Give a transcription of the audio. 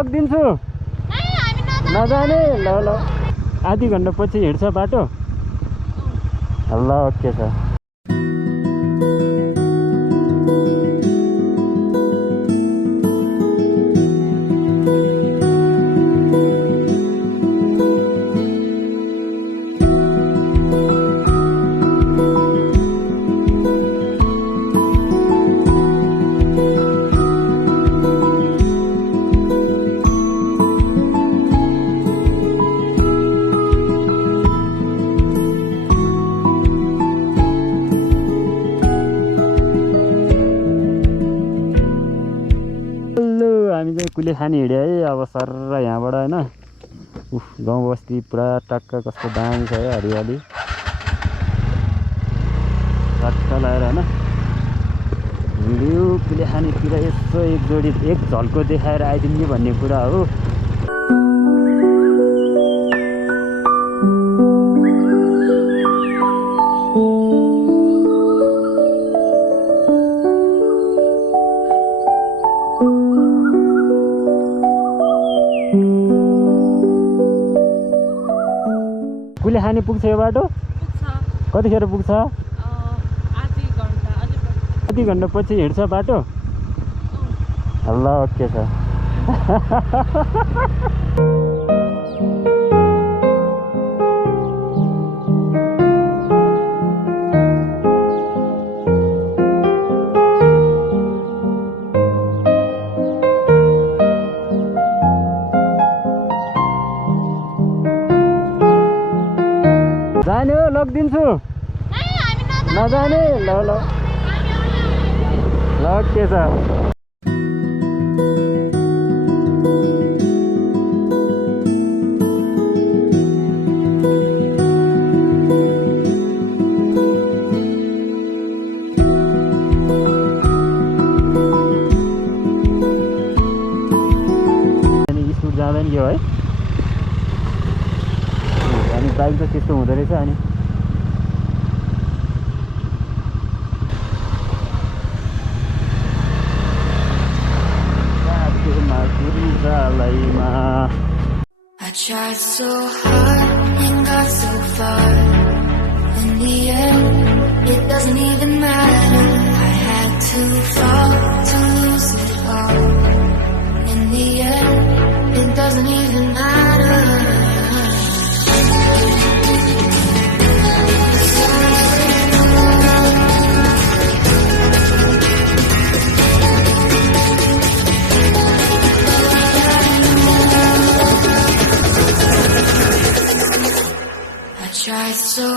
लगिदिन्छु नजाने ल ल आधी घन्टा पछि हिँड्छ बाटो ल ओके छ हामी चाहिँ कुलेखानी हिँड्यो है अब सर यहाँबाट होइन गाउँ बस्ती पुरा टक्क कस्तो दामी छ है हरियाली टक्क लगाएर होइन भिडियो कुलेखानीतिर यसो एक जोडी एक झल्को देखाएर आइदिने भन्ने कुरा हो कुलेखानी पुग्छ यो बाटो कतिखेर पुग्छ आधी घन्टा पछि हिँड्छ बाटो ल ओके छ जाने हो लगिदिन्छु नजाने ल ल ल के छ स्कुल जाँदैन यो है अनि बाइक त त्यस्तो हुँदो रहेछ अनि I tried so hard and got so far. In the end, it doesn't even matter. I had to fall to lose it all. In the end, it doesn't even matter. Tried so